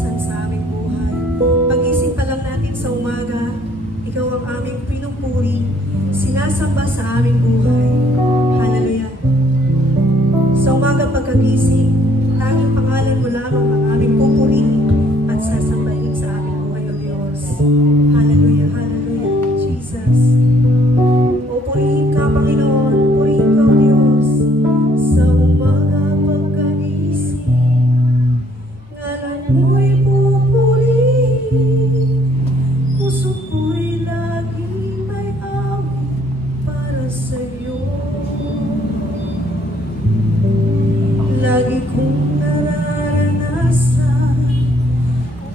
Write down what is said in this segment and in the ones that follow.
kalakasan sa aming buhay. Pag-isip pa lang natin sa umaga, ikaw ang aming pinupuri, sinasamba sa aming buhay. Hallelujah. Sa umaga pagkagising, tanging pangalan mo lamang ang aming pupurihin at sasambahin sa aming buhay, O Diyos. Hallelujah, hallelujah, Jesus. Pupurihin ka, Panginoon, purihin ka, O Diyos. Sa umaga pagkagising, ngalan mo'y pupurihin, puso ko'y laging may awit para sa'yo. Lagi kong nararanasan,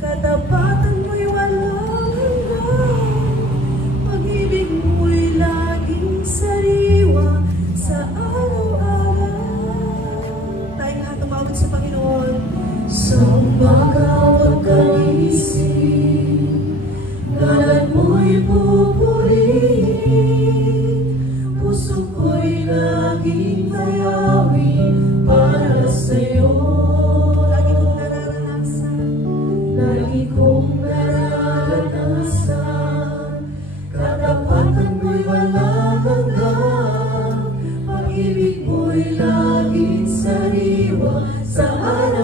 katapatan mo'y walang hanggan, pag-ibig mo'y laging sariwa sa araw-araw. Tayong lahat tumawag sa Panginoon. Sa umaga pagkagising, ngalan mo'y pupurihin, puso ko'y laging may awit para sa'yo. Lagi kong nararanasan, katapatan mo'y walang hanggan, pag-ibig mo'y laging sariwa sa araw-araw.